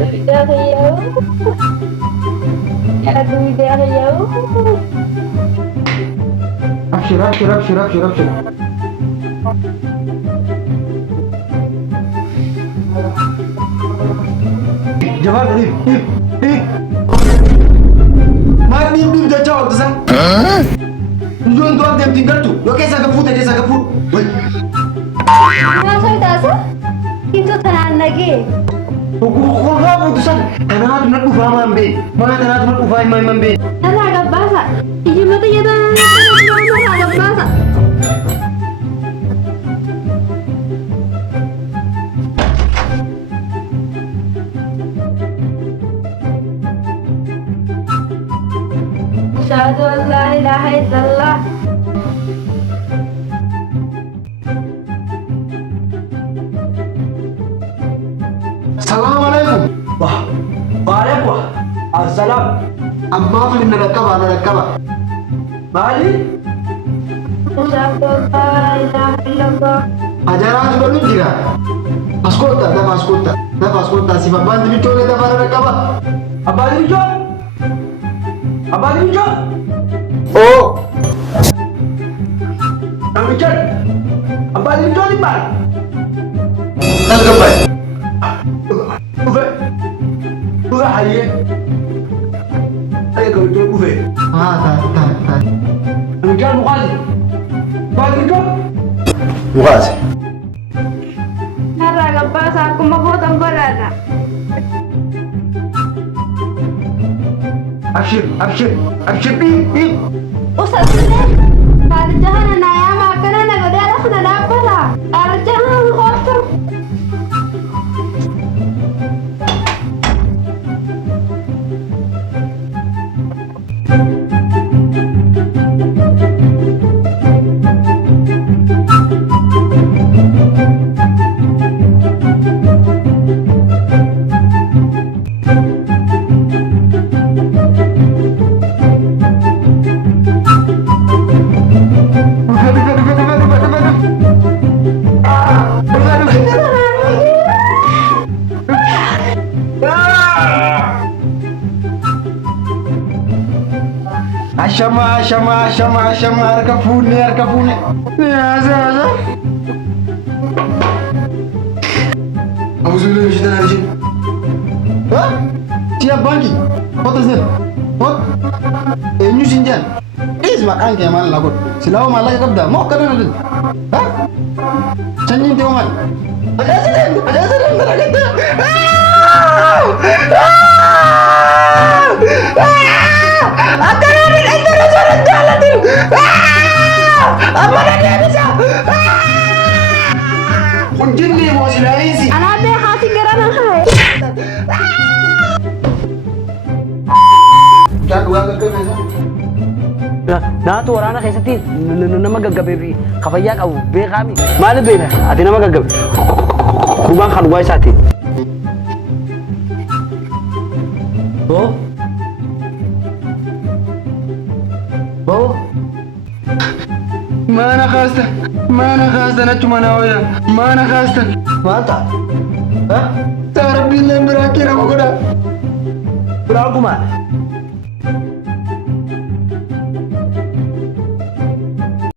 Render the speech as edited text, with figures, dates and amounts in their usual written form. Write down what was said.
Tidak ya. Aduh, tidak ya. Abshir, abshir, abshir, abshir, abshir. Jawab, ih. Mat dim dah jawab tu sang. Tujuan tu apa yang tinggal tu? Lo kisah keput. Woi. Masa itu itu tenan lagi. Kau apa tu sang? Tanah tu nak ubah mambe. Mana tanah tu nak ubah mambe. Tanah agak basah. Ini mata ya tanah agak basah. Asyhadu an la ilaha illallah. Assalamualaikum. Wah, waalaikum. Assalam. Amma tu nakaba. Bali? Asyhadu an la ilaha illallah. Ajaran tu belum jira. Ascolta. Si babban tu chole da bara nakaba. Abali jo. Oh. Ambicar. Abali jo di bar. Tas gapai. Uve haliye. Ayo kau jual uve. Tak. Ambicar bukan. Balik jo. Bukan. Tanah agak basah. Aku mau potong balana. Abshir, ih. Ustaz Sule, arjahan naya makanan na gede alas na dapala. Arjahan kotor. Ashama, arkafune. Asa. Auzubillahi minasyaitonir rajim. Hah? Siap bangki. Foto sen. Hot. Enyu sinjan. Makan ke mana lagut. Silaw malah kabda. Mau kana nadin. Hah? Chanyin te oman. Ada sedang meragata. Akan itu surat jalan tu. Apa dia bisa? Kunjung ni mau silai si. Anak dia hati gerana hai. Dah dua ke mana? Na tu orang nak kisah tin, nama gagabi kafayak au be kami. Mana be na? Ati nama gagabi. Kubang khaluai sati. Oh. Mana khasta na cuma nawaya. Mana khasta? Mata. Hah? Tarap bilang berakhir aku dah. Berapa mana?